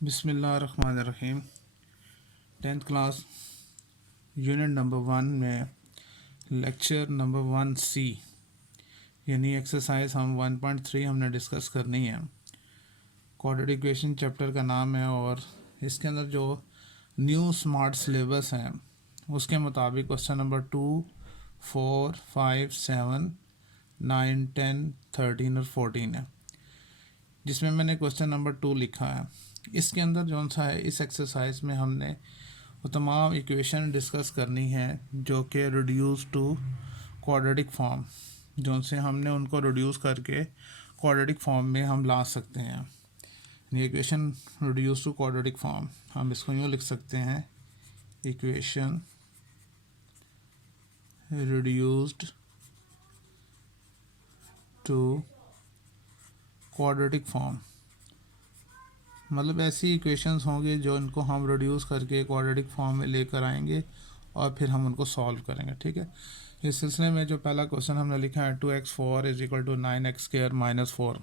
बिस्मिल्लाहिर्रहमानिर्रहीम। 10th class unit number 1 में lecture number 1C यानी एक्सरसाइज हम 1.3 हमने डिस्कस करनी है। क्वाड्रेटिक इक्वेशन चैप्टर का नाम है और इसके अंदर जो न्यू स्मार्ट सिलेबस है उसके मुताबिक क्वेश्चन नंबर 2, 4, 5, 7, 9, 10, 13 और 14 है, जिसमें मैंने क्वेश्चन नंबर 2 लिखा है। इसके अंदर जौन सा है, इस एक्सरसाइज में हमने वो तमाम इक्वेशन डिस्कस करनी है जो कि रिड्यूस टू क्वाड्रेटिक फॉर्म, जौन से हमने उनको रिड्यूस करके क्वाड्रेटिक फॉर्म में हम ला सकते हैं। ये equation reduce to quadratic form हम इसको यूँ लिख सकते हैं, equation reduced to quadratic form. मतलब ऐसी इक्वेशंस होंगे जो इनको हम रिड्यूस करके क्वाड्रेटिक फॉर्म में लेकर आएंगे और फिर हम उनको सॉल्व करेंगे। ठीक है, इस सिलसिले में जो पहला क्वेश्चन हमने लिखा है 2x4 is equal to 9x² minus 4।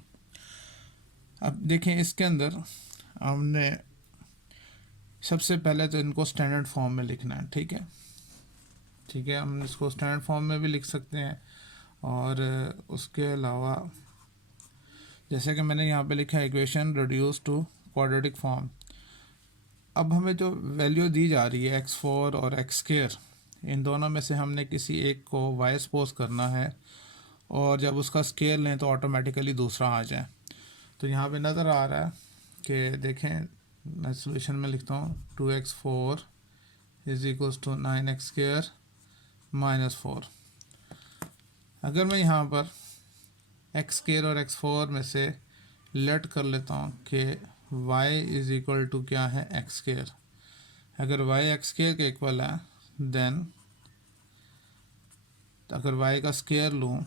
अब देखें, इसके अंदर हमने सबसे पहले तो इनको स्टैंडर्ड फॉर्म में लिखना है। ठीक है, हम इसको स्टैंडर्ड फॉर्म में भी लिख सकते हैं और उसके अलावा जैसे कि मैंने यहाँ पे लिखा है equation reduce to quadratic form. अब हमें जो वैल्यू दी जा रही है x4 और x², इन दोनों में से हमने किसी एक को y सपोज करना है और जब उसका स्केयर लें तो ऑटोमेटिकली दूसरा आ जाए। तो यहाँ पे नज़र आ रहा है कि देखें, मैं सॉल्यूशन में लिखता हूँ 2x4 is equals to 9x² minus 4। अगर मैं यहाँ पर x² और x4 में से लेट कर लेता हूँ कि y इज़ इक्वल टू क्या है, x²। अगर y x² के इक्वल है देन अगर y का स्केयर लूँ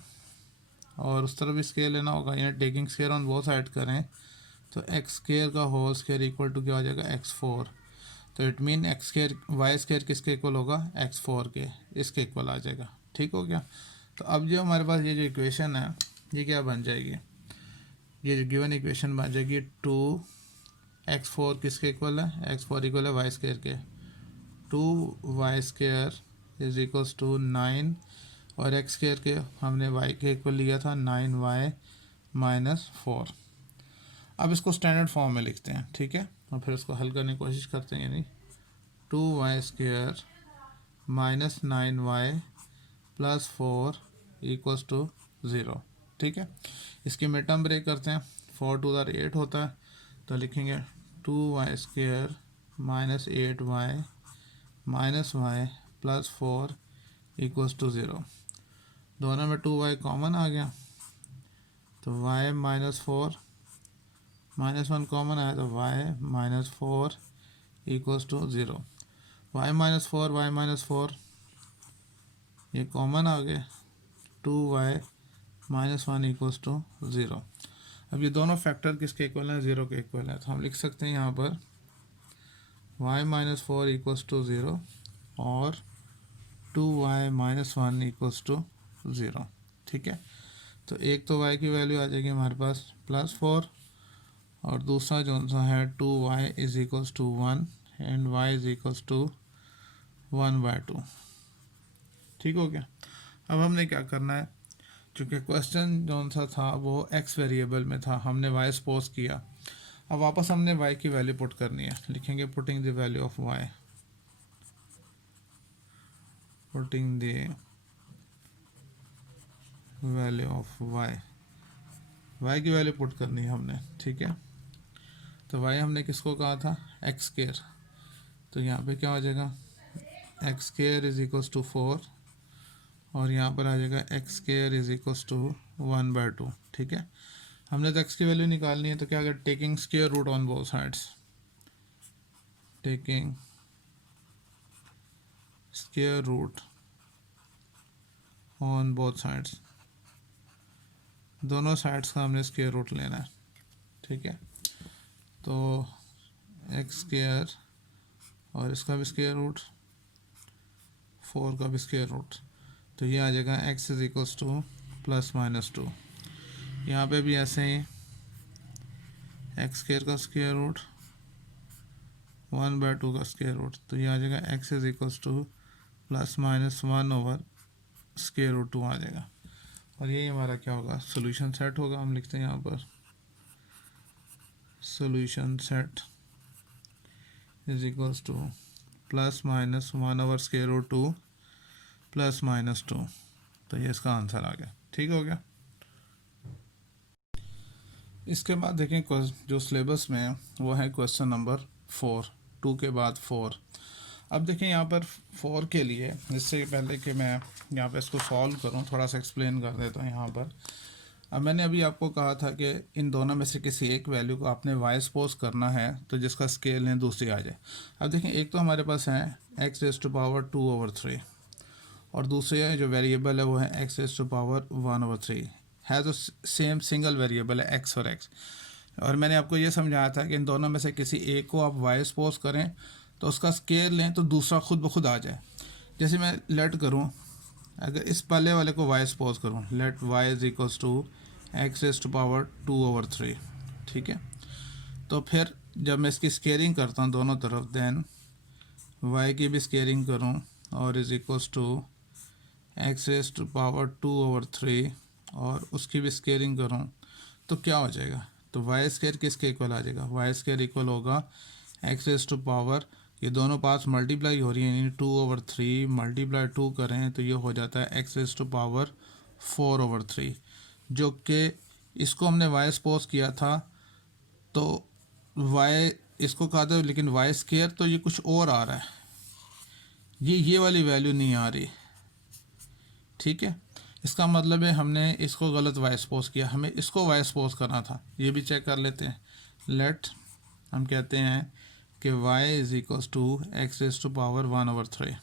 और उस तरफ भी स्केयर लेना होगा, यानी taking square on both side करें, तो x² का होल स्केयर इक्वल टू क्या हो जाएगा, x4। तो इट मीन y² किसके इक्वल होगा, x4 के, इसके इक्वल आ जाएगा। ठीक हो गया। तो अब जो हमारे पास ये जो इक्वेशन है ये क्या बन जाएगी, ये जो गिवन इक्वेशन बन जाएगी 2x4 किसके इक्वल है, x4 इक्वल है y² के। 2y² इज इक्वल्स टू 9 और x² के हमने y के इक्वल लिया था 9y माइनस 4। अब इसको स्टैंडर्ड फॉर्म में लिखते हैं। ठीक है, और फिर इसको हल करने की कोशिश करते हैं, यानी 2y² minus 9y plus 4 equals to 0। ठीक है, इसकी मिड टर्म ब्रेक करते हैं, 4 2 8 होता है, तो लिखेंगे 2y² minus 8y minus y plus 4 equals to 0। दोनों में 2y कॉमन आ गया, तो y माइनस 4 माइनस 1 कॉमन आया, तो y minus 4 equals to 0। y minus 4 ये कॉमन आ गए, 2y माइनस 1 इक्वल्स टू 0। अब ये दोनों फैक्टर किसके इक्वल हैं, 0 के इक्वल है, तो हम लिख सकते हैं यहाँ पर y माइनस 4 इक्वल्स टू 0 और 2y माइनस 1 इक्वल्स टू 0। ठीक है, तो एक तो y की वैल्यू आ जाएगी हमारे पास +4 और दूसरा जो सा है 2y is equals to 1 and y is equals to 1/2। ठीक हो गया। अब हमने क्या करना है, चूँकि क्वेश्चन जो सा था वो x वेरिएबल में था, हमने y सपोज किया, अब वापस हमने y की वैल्यू पुट करनी है। लिखेंगे putting the value of y, putting the value of y की वैल्यू पुट करनी है हमने। ठीक है, तो y हमने किसको कहा था, x², तो यहाँ पे क्या हो जाएगा, x² इज इक्वल्स टू 4 और यहाँ पर आ जाएगा x² इज इक्वल्स टू 1/2। ठीक है, हमने तो x की वैल्यू निकालनी है, तो क्या अगर taking square root on both sides, taking square root on both sides, दोनों साइड्स का हमने स्क्वायर रूट लेना है। ठीक है, तो x² और इसका भी स्क्वायर रूट, 4 का भी स्क्वायर रूट, तो ये आ जाएगा x इज इक्वल्स टू +-2। यहाँ पे भी ऐसे ही x² का स्क्वायर रूट 1/2 का स्क्वायर रूट, तो ये आ जाएगा x इज इक्वल्स टू +-1/√2 आ जाएगा। और यही हमारा क्या होगा, सोल्यूशन सेट होगा। हम लिखते हैं यहाँ पर solution set is equals to +-1/√2 +-2। तो ये इसका आंसर आ गया। ठीक हो गया। इसके बाद देखें जो सिलेबस में है वो है क्वेश्चन नंबर 4, 2 के बाद 4। अब देखें यहाँ पर 4 के लिए, इससे पहले कि मैं यहाँ पे इसको सॉल्व करूँ, थोड़ा सा एक्सप्लेन कर देता हूँ यहाँ पर। अब मैंने अभी आपको कहा था कि इन दोनों में से किसी एक वैल्यू को आपने वाई सपोज करना है तो जिसका स्केल है दूसरी आ जाए। अब देखें एक तो हमारे पास है x⁻²/3 और दूसरे जो वेरिएबल है वो है x⁻1/3 है, तो सेम सिंगल वेरिएबल है x और x। और मैंने आपको ये समझाया था कि इन दोनों में से किसी एक को आप y सपोज करें तो उसका स्केल लें तो दूसरा खुद ब खुद आ जाए। जैसे मैं लेट करूं, अगर इस पहले वाले को y सपोज करूं, let y is equals to x⁻2/3, ठीक है। तो फिर जब मैं इसकी स्केलिंग करता हूं दोनों तरफ, देन y की भी स्केलिंग करूं और इज इक्वल्स टू x⁻2/3 और उसकी भी स्केलिंग करूं तो क्या हो जाएगा, तो वाई स्केयर किसके इक्वल आ जाएगा, वाई स्केयर इक्वल होगा x⁻, ये दोनों पास मल्टीप्लाई हो रही है यानी 2/3 मल्टीप्लाई 2 करें तो ये हो जाता है x⁻4/3, जो कि इसको हमने y सपोज किया था तो y इसको कहा था, लेकिन वाई स्केयर तो ये कुछ और आ रहा है, ये वाली वैल्यू नहीं आ रही। ठीक है, इसका मतलब है हमने इसको गलत वाई सपोज किया, हमें इसको वाई सपोज करना था। ये भी चेक कर लेते हैं। लेट हम कहते हैं कि y is equals to x⁻1/3,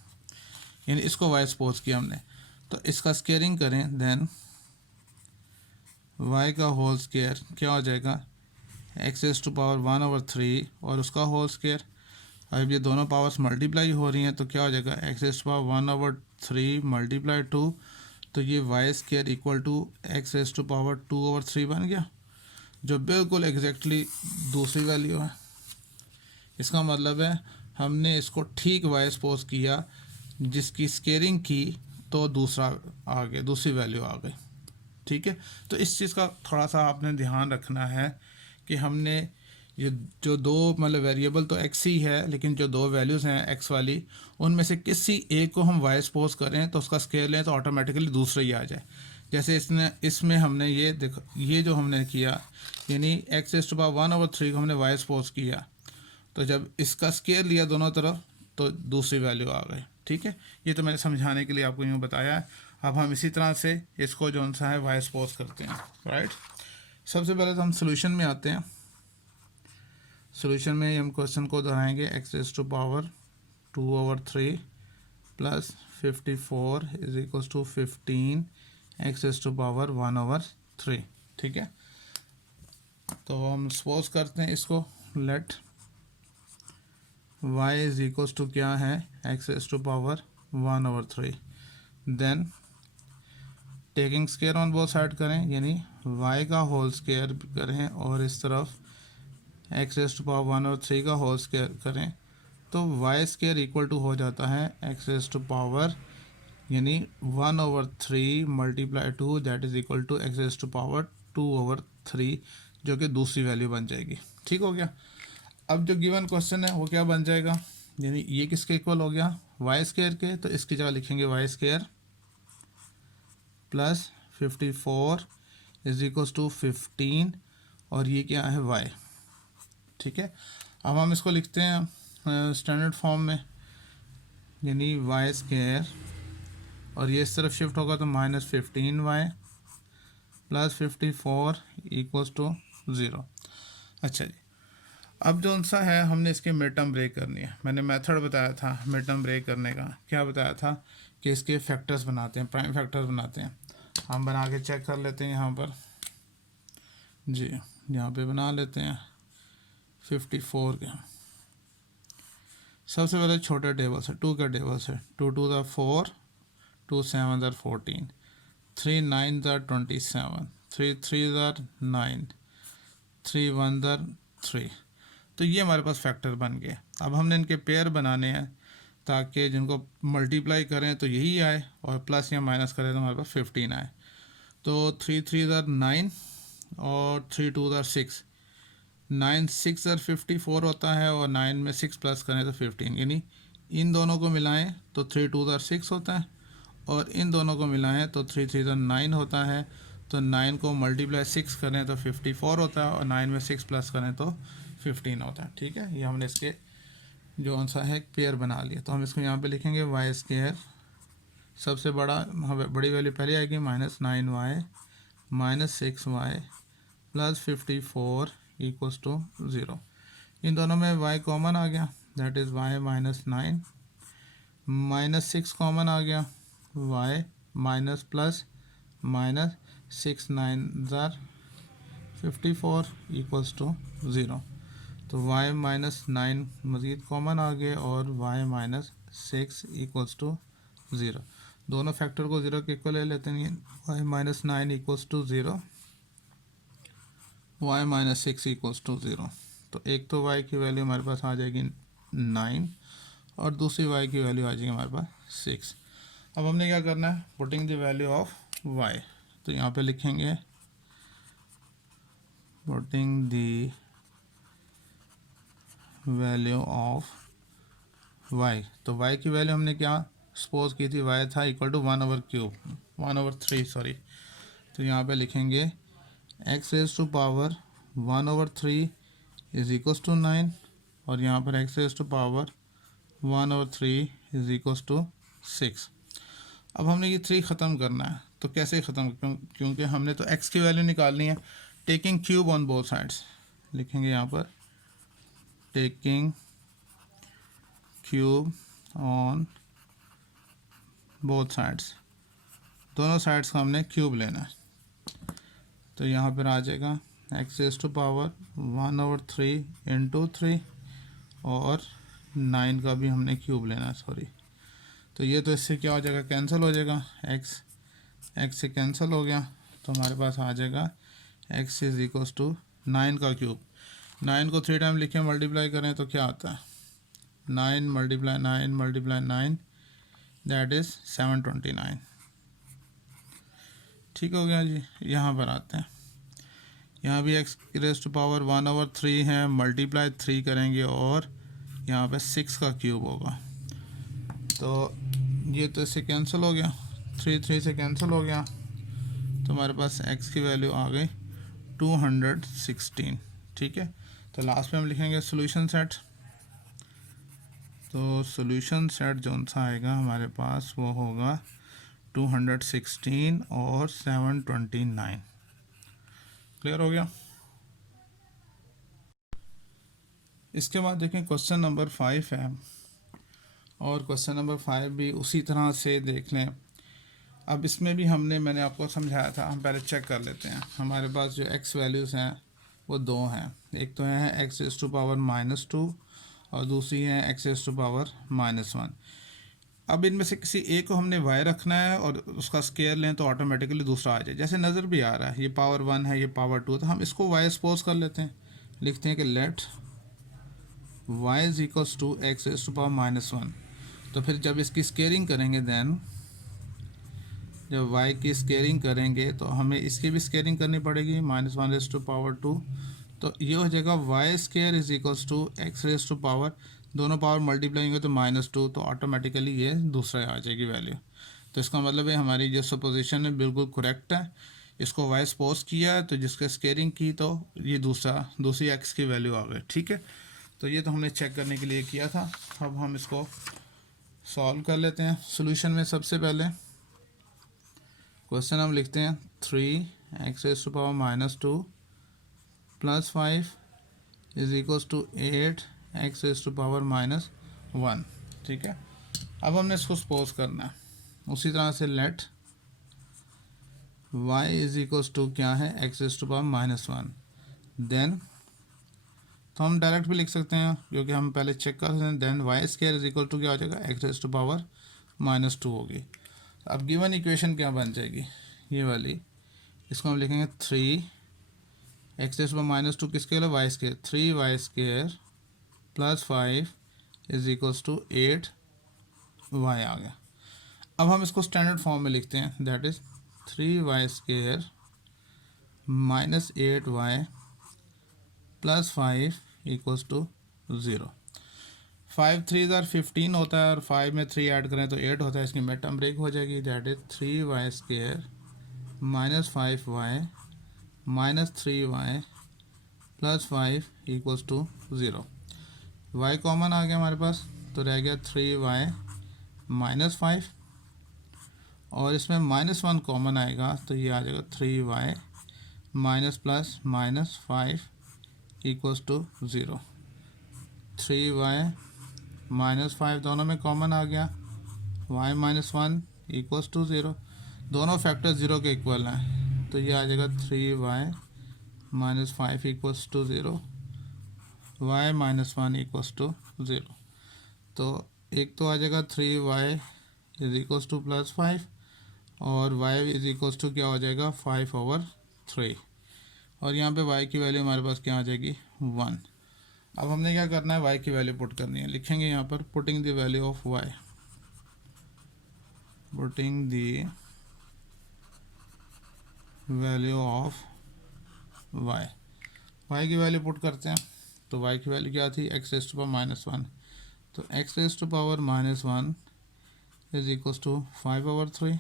यानी इसको y सपोज किया हमने, तो इसका स्केयरिंग करें, देन y का होल स्केयर क्या हो जाएगा x⁻1/3 और उसका होल स्केयर। अब ये दोनों पावर्स मल्टीप्लाई हो रही हैं तो क्या हो जाएगा x⁻1/3 मल्टीप्लाई 2, तो ये Y square equal to x⁻2/3 बन गया, जो बिल्कुल एग्जैक्टली दूसरी वैल्यू है। इसका मतलब है हमने इसको ठीक वाई सपोज किया, जिसकी स्केयरिंग की तो दूसरा आ गया, दूसरी वैल्यू आ गई। ठीक है, तो इस चीज़ का थोड़ा सा आपने ध्यान रखना है कि हमने ये जो दो मतलब वेरिएबल तो x ही है, लेकिन जो दो वैल्यूज़ हैं x वाली, उनमें से किसी एक को हम y सपोज करें तो उसका स्केल लें तो ऑटोमेटिकली दूसरा ही आ जाए। जैसे इसमें हमने ये देखो, ये जो हमने किया यानी x⁻1/3 को हमने y सपोज किया, तो जब इसका स्केल लिया दोनों तरफ तो दूसरी वैल्यू आ गई। ठीक है, ये तो मैंने समझाने के लिए आपको यूँ बताया है। अब हम इसी तरह से इसको जो सा है y सपोज करते हैं, राइट। सबसे पहले तो हम सोल्यूशन में आते हैं। सोल्यूशन में हम क्वेश्चन को दोहराएंगे x⁻2/3 plus 54 is equals to 15 x⁻1/3। ठीक है, तो हम सपोज करते हैं इसको, let y is equals to क्या है x⁻1/3, then taking square on both side करें, यानी y का होल स्केयर करें और इस तरफ x⁻1/3 का होल स्केयर करें, तो y स्केयर इक्वल टू हो जाता है x⁻, यानी 1/3 multiply 2 that is equal to x⁻2/3, जो कि दूसरी वैल्यू बन जाएगी। ठीक हो गया। अब जो गिवन क्वेश्चन है वो क्या बन जाएगा, यानी ये किसके इक्वल हो गया, y स्केयर के, तो इसकी जगह लिखेंगे y square plus 54 is equals to 15 और ये क्या है y। ठीक है, अब हम इसको लिखते हैं स्टैंडर्ड फॉर्म में, यानी वाई स्केयर और ये इस तरफ शिफ्ट होगा तो -15y प्लस 54 इक्वल्स टू 0। अच्छा जी, अब जो सा है हमने इसके मिड टर्म ब्रेक करनी है। मैंने मेथड बताया था मिड टर्म ब्रेक करने का, क्या बताया था कि इसके फैक्टर्स बनाते हैं, प्राइम फैक्टर्स बनाते हैं। हम बना के चेक कर लेते हैं यहाँ पर जी, यहाँ पे बना लेते हैं 54 के। सबसे पहले छोटे टेबल से 2 का टेबल से 2 2 ज़ा 4, 2 7 ज़ा 14, 3 9 ज़ा 27, 3 3 ज़ा 9, 3 1 ज़ा 3। तो ये हमारे पास फैक्टर बन गए। अब हमने इनके पेयर बनाने हैं ताकि जिनको मल्टीप्लाई करें तो यही आए और प्लस या माइनस करें तो हमारे पास 15 आए। तो 3 3 ज़र 9 और 3 2 ज़र 6, 9 6 ज़र 54 होता है और 9 में 6 प्लस करें तो 15, यानी इन दोनों को मिलाएं तो 3 2 ज़र 6 होता है और इन दोनों को मिलाएं तो 3 3 ज़र 9 होता है। तो 9 को मल्टीप्लाई 6 करें तो 54 होता है और 9 में 6 प्लस करें तो 15 होता है। ठीक है, ये हमने इसके जो आंसर है पेयर बना लिया। तो हम इसको यहाँ पे लिखेंगे वाई स्क्वायर, सबसे बड़ा बड़ी वैल्यू पहले आएगी -9y -6y plus 54 equals to 0। इन दोनों में y कॉमन आ गया, दैट इज़ y -9, -6 कॉमन आ गया, y माइनस प्लस -6 9 ज़र 54 इक्वल्स टू 0। तो y -9 मज़ीद कॉमन आ गए और y -6 इक्वल्स टू 0। दोनों फैक्टर को 0 के इक्वल ले लेते हैं, y -9 equals to 0, y -6 equals to 0। तो एक तो y की वैल्यू हमारे पास आ जाएगी 9 और दूसरी y की वैल्यू आ जाएगी हमारे पास 6। अब हमने क्या करना है, putting the value of y। तो यहाँ पे लिखेंगे putting the value of y। तो y की वैल्यू हमने क्या सपोज की थी, y था इक्वल टू 1/3 सॉरी। तो यहाँ पे लिखेंगे x raise to power 1/3 is equals to 9 और यहाँ पर x raise to power 1/3 is equals to 6। अब हमने ये 3 ख़त्म करना है, तो कैसे ख़त्म, क्योंकि हमने तो x की वैल्यू निकालनी है। Taking cube on both sides, लिखेंगे यहाँ पर taking cube on both sides, दोनों साइड्स का हमने क्यूब लेना है। तो यहाँ पर आ जाएगा x raise to power 1/3 into 3 और 9 का भी हमने क्यूब लेना है, सॉरी। तो ये तो इससे क्या हो जाएगा, कैंसिल हो जाएगा, x से कैंसिल हो गया। तो हमारे पास आ जाएगा x इज इक्वल्स टू 9 का क्यूब। 9 को 3 टाइम लिखें, मल्टीप्लाई करें तो क्या आता है, 9 × 9 × 9 दैट इज़ 729। ठीक हो गया जी। यहाँ पर आते हैं, यहाँ भी x रेज़ टू पावर 1/3 है, मल्टीप्लाई 3 करेंगे और यहाँ पे 6 का क्यूब होगा। तो ये तो इससे कैंसिल हो गया, 3 से कैंसिल हो गया। तो हमारे पास x की वैल्यू आ गई 216। ठीक है, तो लास्ट में हम लिखेंगे सॉल्यूशन सेट। तो सॉल्यूशन सेट जो सा आएगा हमारे पास वो होगा 216 और 729। क्लियर हो गया। इसके बाद देखें क्वेश्चन नंबर 5 है और क्वेश्चन नंबर 5 भी उसी तरह से देख लें। अब इसमें भी मैंने आपको समझाया था, हम पहले चेक कर लेते हैं। हमारे पास जो x वैल्यूज़ हैं वो दो हैं, एक तो है x रेज़ टू पावर -2 और दूसरी है x रेज़ टू पावर -1। अब इनमें से किसी एक को हमने y रखना है और उसका स्केयर लें तो ऑटोमेटिकली दूसरा आ जाए। जैसे नज़र भी आ रहा है, ये पावर 1 है, ये पावर 2, तो हम इसको y सपोज कर लेते हैं। लिखते हैं कि let y is equals to x raise to power -1। तो फिर जब इसकी स्केयरिंग करेंगे, देन जब y की स्केयरिंग करेंगे तो हमें इसकी भी स्केयरिंग करनी पड़ेगी, -1 रेज़ टू पावर 2। तो ये हो जाएगा y square is equals to x raise to power, दोनों पावर मल्टीप्लाई होंगे तो -2, तो ऑटोमेटिकली ये दूसरा आ जाएगी वैल्यू। तो इसका मतलब है हमारी जो सपोजिशन है बिल्कुल करेक्ट है। इसको y सपोज किया है तो जिसके स्केयरिंग की तो ये दूसरी x की वैल्यू आ गई। ठीक है, तो ये तो हमने चेक करने के लिए किया था। अब हम इसको सॉल्व कर लेते हैं। सोल्यूशन में सबसे पहले क्वेश्चन हम लिखते हैं 3x raise to power -2 plus 5 is equals to 8x raise to power -1। ठीक है, अब हमने इसको सपोज करना है। उसी तरह से let y is equals to क्या है, x raise to power -1। Then तो हम डायरेक्ट भी लिख सकते हैं क्योंकि हम पहले चेक कर सकते हैं। Then y square is equal to क्या हो जाएगा, x रेज़ टू पावर -2 होगी। अब गिवन इक्वेशन क्या बन जाएगी, ये वाली, इसको हम लिखेंगे 3x रेज़ टू पावर -2 किसके लिए, y square, 3y square plus 5 is equals to 8 y आ गया। अब हम इसको स्टैंडर्ड फॉर्म में लिखते हैं, that is 3y² minus 8y plus 5 equals to 0। 5 3 15 होता है और 5 में 3 ऐड करें तो 8 होता है, इसकी मिड टर्म ब्रेक हो जाएगी, that is 3y² minus 5y minus 3y plus 5 equals to 0। y common आ गया हमारे पास, तो रह गया 3y माइनस 5, और इसमें -1 कॉमन आएगा तो ये आ जाएगा 3y minus plus minus 5 equals to 0। 3y minus 5 दोनों में कॉमन आ गया, y माइनस 1 इक्वल्स टू 0, दोनों फैक्टर 0 के इक्वल हैं, तो ये आ जाएगा 3y minus 5 equals to 0, y minus 1 equals to 0। तो एक तो आ जाएगा 3y is equals two plus 5 और y इज इक्वल्स टू क्या हो जाएगा 5/3, और यहाँ पे y की वैल्यू हमारे पास क्या आ जाएगी 1। अब हमने क्या करना है, y की वैल्यू पुट करनी है, लिखेंगे यहाँ पर putting the value of y, putting the value of y की वैल्यू पुट करते हैं, तो y की वैल्यू क्या थी x⁻⁻1, तो x⁻⁻1 इज इक्वल्स टू 5/3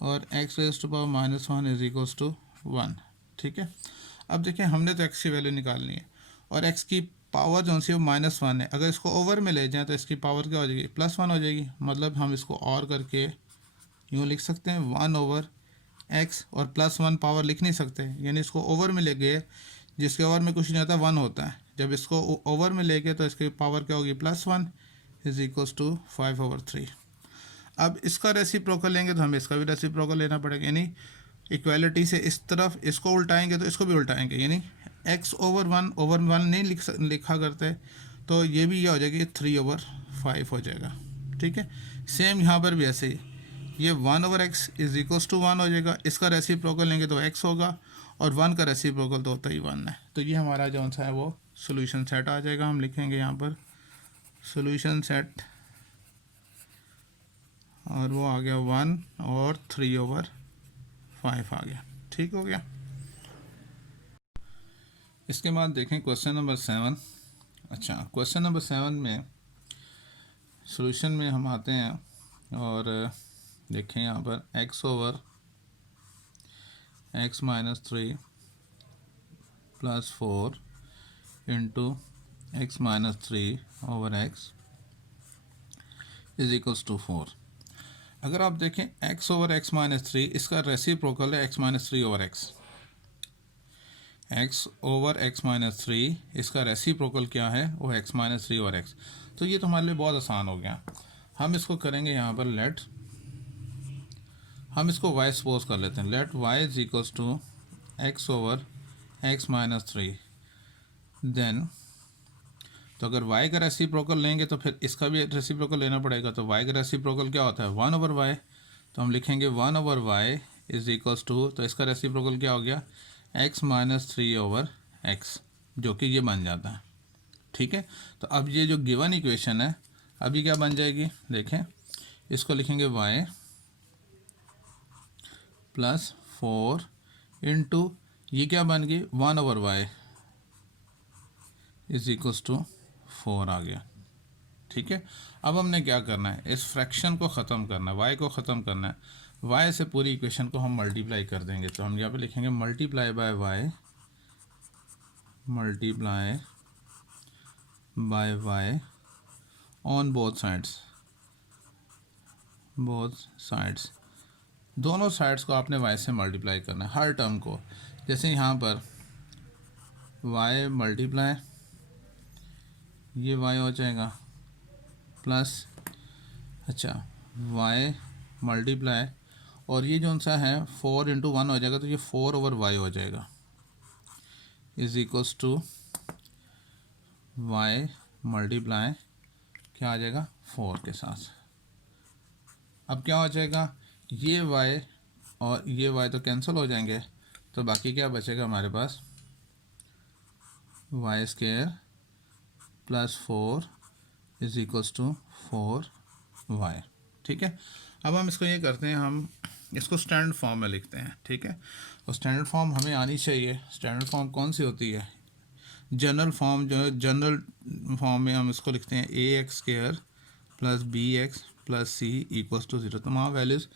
और x⁻⁻1 इज इक्वल्स टू 1। ठीक है, अब देखिए हमने तो x की वैल्यू निकालनी है और x की पावर जो सी वो -1 है, अगर इसको ओवर में ले जाएं तो इसकी पावर क्या हो जाएगी +1 हो जाएगी, मतलब हम इसको और करके यूँ लिख सकते हैं 1/x, और +1 पावर लिख नहीं सकते, यानी इसको ओवर में ले गए, जिसके ओवर में कुछ नहीं होता 1 होता है, जब इसको ओवर में ले गए तो इसकी पावर क्या होगी +1 इज इक्वल्स टू 5/3। अब इसका रेसिप्रोकल लेंगे तो हमें इसका भी रेसिप्रोकल लेना पड़ेगा, यानी इक्वालिटी से इस तरफ इसको उल्टाएंगे तो इसको भी उल्टाएंगे, यानी x/1 नहीं लिखा करते, तो ये भी क्या हो जाएगी 3/5 हो जाएगा। ठीक है, सेम यहाँ पर भी ऐसे ही, ये 1/x इज इक्वल्स टू 1 हो जाएगा, इसका रेसिप्रोकल लेंगे तो x होगा, और 1 का रेसिप्रोकल तो होता ही 1 है, तो ये हमारा जो सा है वो सोल्यूशन सेट आ जाएगा। हम लिखेंगे यहाँ पर सोल्यूशन सेट, और वो आ गया 1 और 3/5 आ गया। ठीक हो गया। इसके बाद देखें क्वेश्चन नंबर 7। अच्छा, क्वेश्चन नंबर 7 में सॉल्यूशन में हम आते हैं और देखें यहाँ पर x/(x−3) + 4 × x−3/x is equals to 4। अगर आप देखें x/(x−3) इसका रेसिप्रोकल है x−3/x, x/(x−3) इसका रेसिप्रोकल क्या है वो x−3/x, तो ये तो हमारे लिए बहुत आसान हो गया। हम इसको करेंगे यहाँ पर लेट, हम इसको y सपोज कर लेते हैं, let y is equals to x/(x−3), then तो अगर y का रेसिप्रोकल लेंगे तो फिर इसका भी रेसिप्रोकल लेना पड़ेगा, तो y का रेसिप्रोकल क्या होता है 1/y, तो हम लिखेंगे 1/y इज इक्वल्स टू, तो इसका रेसिप्रोकल क्या हो गया x-3/x, जो कि ये बन जाता है। ठीक है, तो अब ये जो गिवन इक्वेशन है अभी क्या बन जाएगी, देखें इसको लिखेंगे y + 4 × ये क्या बन गई 1/y इज इक्वल्स टू 4 आ गया। ठीक है, अब हमने क्या करना है, इस फ्रैक्शन को ख़त्म करना है, y को ख़त्म करना है, y से पूरी इक्वेशन को हम मल्टीप्लाई कर देंगे, तो हम यहाँ पे लिखेंगे multiply by y, multiply by y on both sides, दोनों साइड्स को आपने y से मल्टीप्लाई करना है, हर टर्म को। जैसे यहाँ पर y मल्टीप्लाई, ये y हो जाएगा प्लस, अच्छा y मल्टीप्लाई, और ये जो सा है 4 × 1 हो जाएगा, तो ये 4/y हो जाएगा is equals to y multiply क्या आ जाएगा 4 के साथ। अब क्या हो जाएगा, ये y और ये y तो कैंसिल हो जाएंगे, तो बाकी क्या बचेगा हमारे पास y² plus 4 is equals to 4y। ठीक है, अब हम इसको ये करते हैं, हम इसको स्टैंडर्ड फॉर्म में लिखते हैं। ठीक है, और स्टैंडर्ड फॉर्म हमें आनी चाहिए। स्टैंडर्ड फॉर्म कौन सी होती है? जनरल फॉर्म, जो है जनरल फॉर्म में हम इसको लिखते हैं ax² plus bx plus c equals to 0। तमाम वैल्यूज़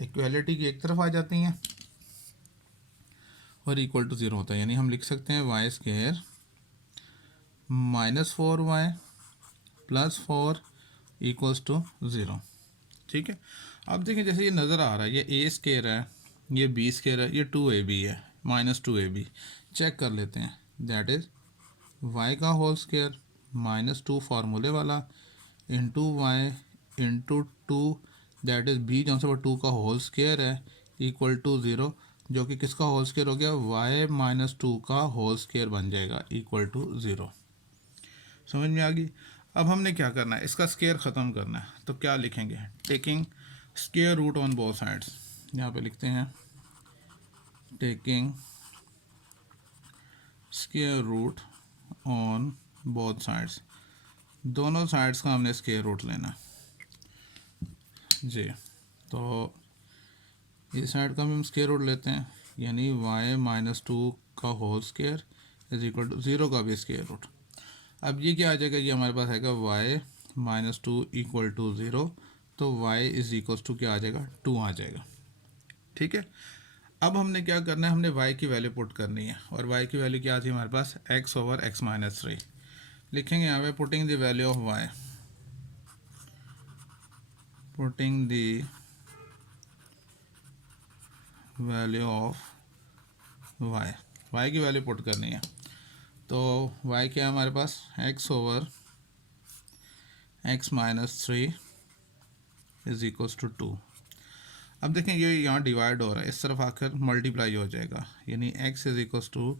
इक्वलिटी की एक तरफ आ जाती हैं और इक्वल टू 0 होता है, यानी हम लिख सकते हैं y² minus 4y plus 4 equals to 0। ठीक है, अब देखिए जैसे ये नज़र आ रहा है, ये a² है, ये b² है, ये 2ab है, माइनस 2ab। चेक कर लेते हैं, दैट इज़ y का होल स्क्वायर माइनस 2 फार्मूले वाला into y into 2, that is b जो से 2 का होल स्क्वायर है इक्वल टू 0, जो कि किसका होल स्क्वायर हो गया? y माइनस 2 का होल स्क्वायर बन जाएगा इक्वल टू 0। समझ में आ गई? अब हमने क्या करना है, इसका स्क्वायर ख़त्म करना है, तो क्या लिखेंगे? Taking square root on both sides. यहाँ पे लिखते हैं taking square root on both sides, दोनों साइड्स का हमने स्क्वायर रूट लेना जी। तो इस साइड का भी हम स्क्वायर रूट लेते हैं, यानी y माइनस 2 का whole square is equal to 0 का भी स्क्वायर रूट। अब ये क्या आ जाएगा? ये हमारे पास आएगा y माइनस 2 इक्वल टू 0, तो y इज इक्वल टू क्या आ जाएगा? 2 आ जाएगा। ठीक है, अब हमने क्या करना है, हमने y की वैल्यू पुट करनी है, और y की वैल्यू क्या थी हमारे पास? x over x minus 3। लिखेंगे यहाँ पे putting the value of y, putting the value of y की वैल्यू पुट करनी है। तो y क्या है हमारे पास? x over x minus 3 is equals to 2। अब देखें ये यहाँ डिवाइड हो रहा है, इस तरफ आकर मल्टीप्लाई हो जाएगा, यानी x is equals to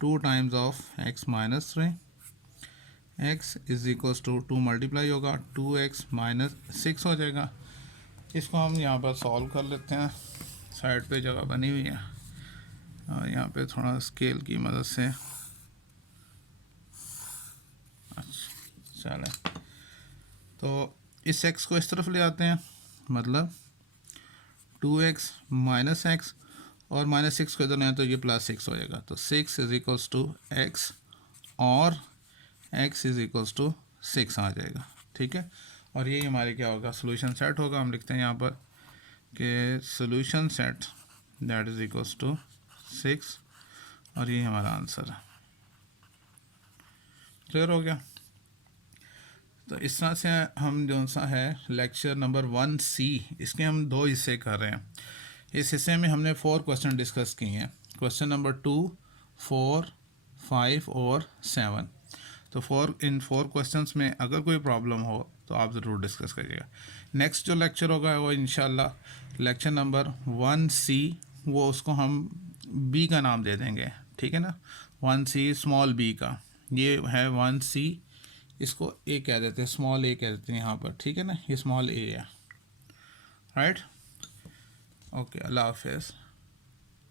2 times of x minus 3, x is equals to 2 multiply होगा 2x माइनस 6 हो जाएगा। इसको हम यहाँ पर सॉल्व कर लेते हैं, साइड पे जगह बनी हुई है, और यहाँ पे थोड़ा स्केल की मदद से। अच्छा चले, तो इस x को इस तरफ ले आते हैं, मतलब 2x माइनस एक्स, और माइनस 6 को इधर नहीं तो ये प्लस 6 हो जाएगा, तो 6 इज इक्वल्स टू x और x इज इक्वल्स टू 6 आ जाएगा। ठीक है, और यही हमारे क्या होगा? सोल्यूशन सेट होगा। हम लिखते हैं यहाँ पर कि solution set that is equals to 6, और ये हमारा आंसर है। क्लियर हो गया? तो इस तरह से हम जो सा है लेक्चर नंबर 1C, इसके हम 2 हिस्से कर रहे हैं। इस हिस्से में हमने 4 क्वेश्चन डिस्कस किए हैं, क्वेश्चन नंबर 2, 4, 5 और 7। तो इन 4 क्वेश्चंस में अगर कोई प्रॉब्लम हो तो आप ज़रूर डिस्कस करिएगा। नेक्स्ट जो लेक्चर होगा वो इंशाल्लाह लेक्चर नंबर 1C, वो उसको हम B का नाम दे देंगे। ठीक है ना, 1C स्मॉल b का, ये है 1C, इसको A कह देते हैं, स्मॉल a कह देते हैं यहाँ पर। ठीक है ना, ये स्मॉल a है, राइट? ओके, अल्लाह हाफिज़।